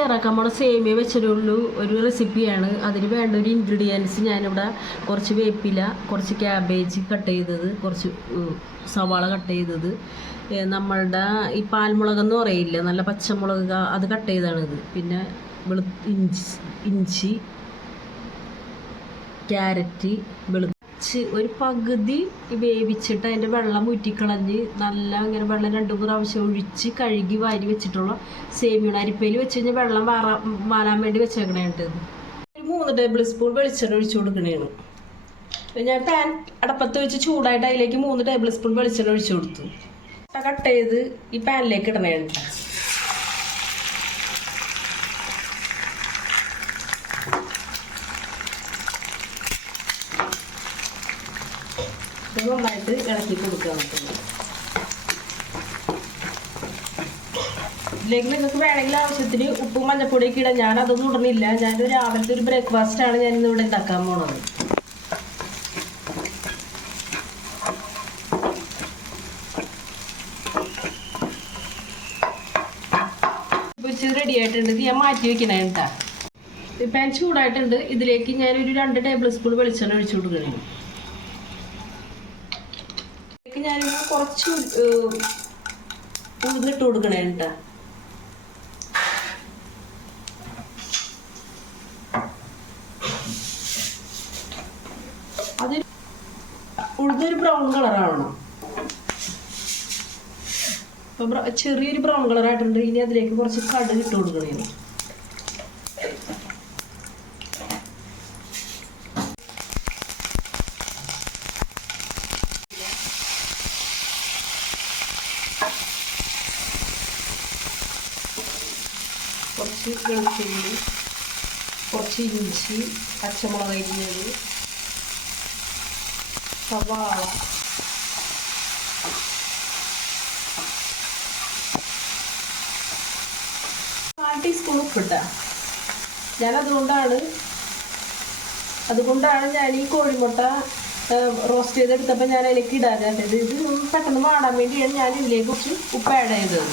തയ്യാറാക്കാൻ പോണ സേമിയ വെച്ചിട്ടുള്ള ഒരു റെസിപ്പിയാണ്. അതിന് വേണ്ട ഒരു ഇൻഗ്രീഡിയൻസ് ഞാനിവിടെ കുറച്ച് വേപ്പില, കുറച്ച് ക്യാബേജ് കട്ട് ചെയ്തത്, കുറച്ച് സവാള കട്ട് ചെയ്തത്, നമ്മളുടെ ഈ പാൽമുളകെന്ന് പറയില്ല, നല്ല പച്ചമുളക്, അത് കട്ട് ചെയ്താണിത്. പിന്നെ ഇഞ്ചി, ക്യാരറ്റ്, ഒരു പകുതി വേവിച്ചിട്ട് അതിൻ്റെ വെള്ളം ഊറ്റിക്കളഞ്ഞ് നല്ല ഇങ്ങനെ വെള്ളം 2 പ്രാവശ്യം ഒഴിച്ച് കഴുകി വാരി വെച്ചിട്ടുള്ള സേമിയ അരിപ്പയിൽ വെച്ച് കഴിഞ്ഞാൽ വെള്ളം വാരാൻ വേണ്ടി വെച്ചേക്കണേണ്ടത്. ഒരു 3 ടേബിൾ സ്പൂൺ വെളിച്ചെണ്ണ ഒഴിച്ചു കൊടുക്കണേണ്. ഞാൻ പാൻ അടപ്പത്ത് വെച്ച് ചൂടായിട്ട് അതിലേക്ക് 3 ടേബിൾ സ്പൂൺ വെളിച്ചെണ്ണ ഒഴിച്ചു കൊടുത്തു. കട്ട് ചെയ്ത് ഈ പാനിലേക്ക് ഇടണേണ്ട്. നന്നായിട്ട് ഇളക്കി കൊടുക്കുക. ഇതിലേക്ക് നിങ്ങൾക്ക് വേണമെങ്കിൽ ആവശ്യത്തിന് ഉപ്പും മഞ്ഞപ്പൊടിയൊക്കെ ഇടാം. ഞാൻ അതൊന്നും ഇടുന്നില്ല. ഞാനൊരു രാവിലത്തെ ഒരു ബ്രേക്ക്ഫാസ്റ്റാണ് ഞാൻ ഇന്നിവിടെ ഉണ്ടാക്കാൻ പോണത്. പൊരിച്ചത് റെഡി ആയിട്ടുണ്ട്. ഞാൻ മാറ്റി വെക്കണേ കേട്ടാ. പാൻ ചൂടായിട്ടുണ്ട്. ഇതിലേക്ക് ഞാനൊരു 2 ടേബിൾ സ്പൂൺ വെളിച്ചെണ്ണ ഒഴിച്ചു കൊടുക്കണേ. ഞാനിവിടെ കുറച്ച് ഉഴുന്നിട്ട് കൊടുക്കണേ കേട്ടാ. അത് ഉഴുന്നൊരു ബ്രൗൺ കളറാവണം. അപ്പൊ ചെറിയൊരു ബ്രൗൺ കളറായിട്ടുണ്ട്. ഇനി അതിലേക്ക് കുറച്ച് കടുക് ഇട്ട് കൊടുക്കണേ. കുറച്ച് വെളുത്തുള്ളി, കുറച്ച് ഇഞ്ചി, പച്ചമുളക് അരിഞ്ഞത്, സവാള, 1/4 ടീസ്പൂൺ ഉപ്പിട്ട. ഞാൻ അതുകൊണ്ടാണ് ഞാൻ ഈ കോഴിമുട്ട റോസ്റ്റ് ചെയ്തെടുത്തപ്പോൾ ഞാൻ അതിലേക്ക് ഇടാനായിട്ടത്. ഇത് പെട്ടെന്ന് വാടാൻ വേണ്ടിയാണ് ഞാൻ ഇതിലേക്ക് കുറച്ച് ഉപ്പ് ആഡ് ചെയ്തത്.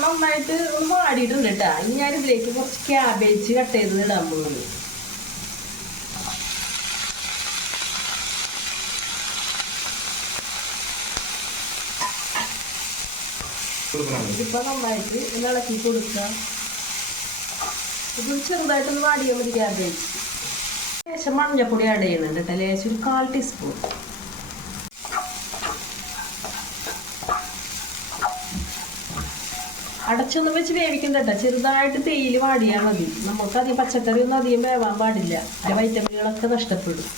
നന്നായിട്ട് ഒന്ന് വാടിയിട്ടുണ്ട് കേട്ടാ. ഇനി ഞാൻ ഇതിലേക്ക് കുറച്ച് ക്യാബേജ് കട്ട് ചെയ്തത് ഇടാൻ പോകുന്നത്. ഇതിപ്പോ നന്നായിട്ട് ഒന്ന് ഇളക്കി കൊടുക്കുക. ഇത് ചെറുതായിട്ടൊന്ന് വാടിയാൽ മതി ക്യാബേജ്. ലേശം മഞ്ഞപ്പൊടി ആഡ് ചെയ്യുന്നുണ്ട് കേട്ടോ. ലേശം ഒരു 1/4 ടീസ്പൂൺ. അടച്ചൊന്നും വെച്ച് വേവിക്കണ്ട കേട്ടോ. ചെറുതായിട്ട് തേയിൽ വാടിയാൽ മതി. നമുക്ക് അധികം പച്ചക്കറി ഒന്നും അധികം വേവാൻ പാടില്ല. അതിൻ്റെ വൈറ്റമിനുകളൊക്കെ നഷ്ടപ്പെടും.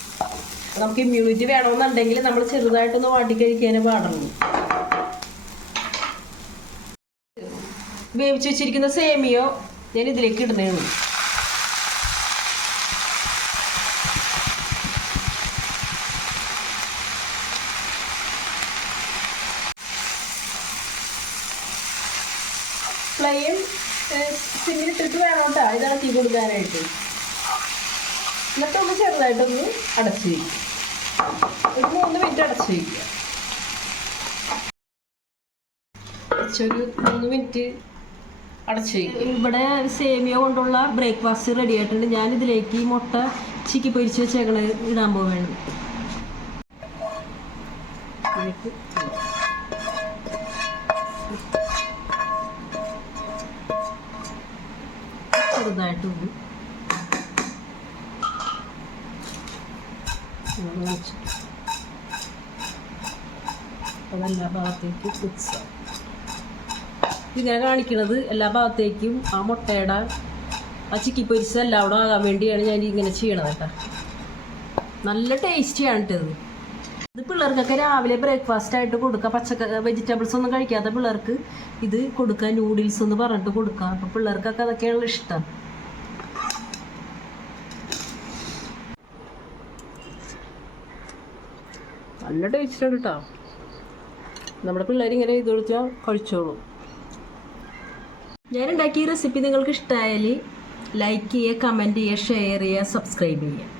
നമുക്ക് ഇമ്മ്യൂണിറ്റി വേണമെന്നുണ്ടെങ്കിൽ നമ്മൾ ചെറുതായിട്ടൊന്ന് വാട്ടി കഴിക്കാനേ പാടുള്ളൂ. വേവിച്ച് വെച്ചിരിക്കുന്ന സേമിയോ ഞാൻ ഇതിലേക്ക് ഇടുന്നതാണ്. ഫ്ലെയിം സിമ്മിലിട്ടിട്ട് വേണം കേട്ടോ ഇത് ഇളക്കി കൊടുക്കാനായിട്ട്. എന്നിട്ട് ഒന്ന് ചെറുതായിട്ടൊന്ന് അടച്ച് വയ്ക്കുക. ഒരു 3 മിനിറ്റ് അടച്ച് വയ്ക്കുക. ഒരു 3 മിനിറ്റ് അടച്ച് വയ്ക്കുക. ഇവിടെ സേമിയ കൊണ്ടുള്ള ബ്രേക്ക്ഫാസ്റ്റ് റെഡി ആയിട്ടുണ്ട്. ഞാനിതിലേക്ക് മുട്ട ചിക്കി പൊരിച്ച് വെച്ചേക്കണ ഇടാൻ പോവുകയാണ്. ചെറുതായിട്ടുണ്ട് എല്ലാ ഭാഗത്തേക്കും മിക്സ്. ഇങ്ങനെ കാണിക്കണത് എല്ലാ ഭാഗത്തേക്കും ആ മുട്ടയുടെ ആ ചിക്കി പൊരിച്ച എല്ലാം അവിടെ ആകാൻ വേണ്ടിയാണ് ഞാൻ ഇങ്ങനെ ചെയ്യണത് കേട്ടോ. നല്ല ടേസ്റ്റിയാണ് കേട്ടത്. ഇത് പിള്ളേർക്കൊക്കെ രാവിലെ ബ്രേക്ക്ഫാസ്റ്റ് ആയിട്ട് കൊടുക്കുക. വെജിറ്റബിൾസ് ഒന്നും കഴിക്കാത്ത പിള്ളേർക്ക് ഇത് കൊടുക്കുക. നൂഡിൽസ് എന്ന് പറഞ്ഞിട്ട് കൊടുക്കുക. അപ്പോൾ പിള്ളേർക്കൊക്കെ അതൊക്കെയാണ് ഇഷ്ടം. നല്ല ടേസ്റ്റാണ് കേട്ടോ. നമ്മുടെ പിള്ളേരിങ്ങനെ ഇത് കൊടുത്താൽ കഴിച്ചോളും. ഞാനുണ്ടാക്കിയ റെസിപ്പി നിങ്ങൾക്ക് ഇഷ്ടമായാൽ ലൈക്ക് ചെയ്യുക, കമൻറ്റ് ചെയ്യുക, ഷെയർ ചെയ്യുക, സബ്സ്ക്രൈബ് ചെയ്യുക.